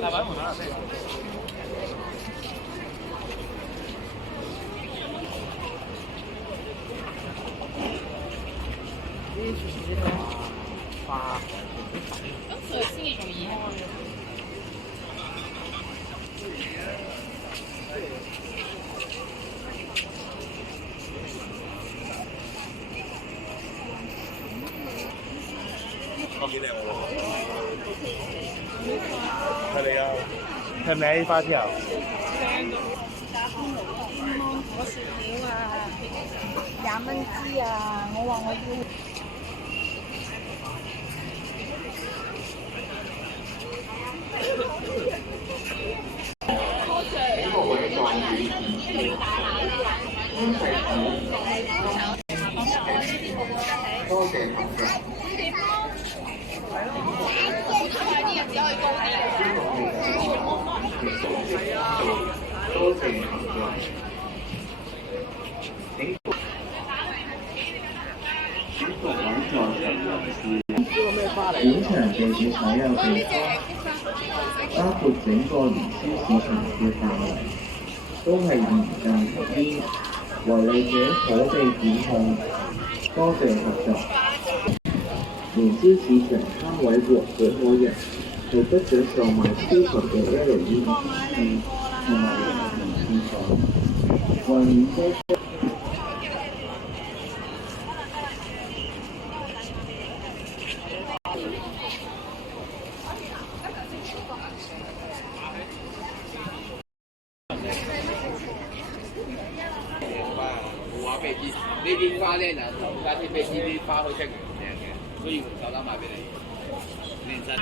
大白唔拿先。花。咁佢先至容易開。幾靚喎！係你啊？係咪啲花條？我雪條啊，20蚊支啊！我話我要。多謝朋友。多謝朋友。本場地址所有地方，包括整個魚市市場嘅範圍，都係嚴禁吸煙，違例者可被檢控。多謝合作。年宵市場攤位和許可人係不准售賣超級嘅 LED 燈同埋廁所，為免多話俾你知，呢啲花咧就同家啲飛機啲花好出唔正嘅，所以唔夠膽賣俾你。認真。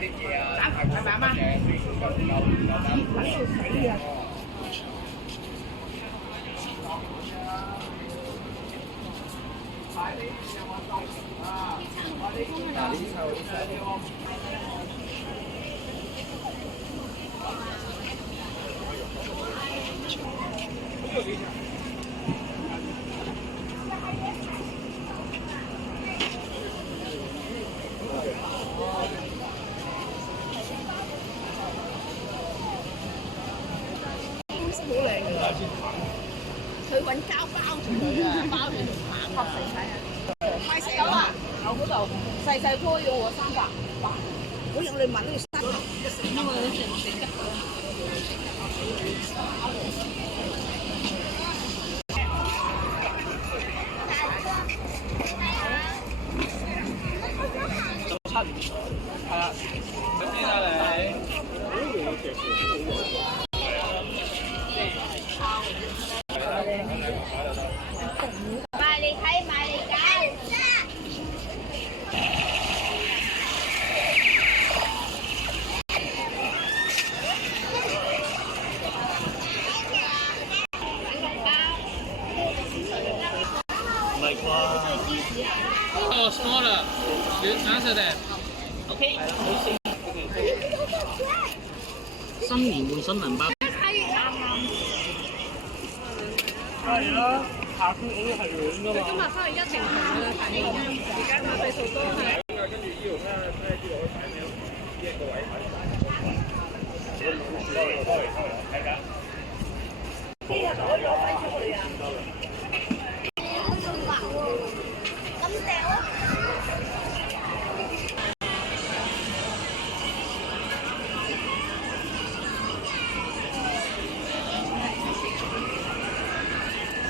啲嘢啊，係咪啊？佢揾膠包住佢啊，包住條棒盒死睇啊！快死啦！有嗰度細細棵要我300，好似我哋問呢個300，因為你食唔食得？係啦，咁先啦你。買嚟睇，買嚟揀。唔係啩？哦，smaller，藍色嘅。OK。新年換新銀包。係啊，下邊嗰啲係軟㗎嘛。今日翻去一定同佢睇呢個，而家睇細數多係。跟住呢度睇呢度可以睇咩？呢一個位睇。多嚟，睇緊。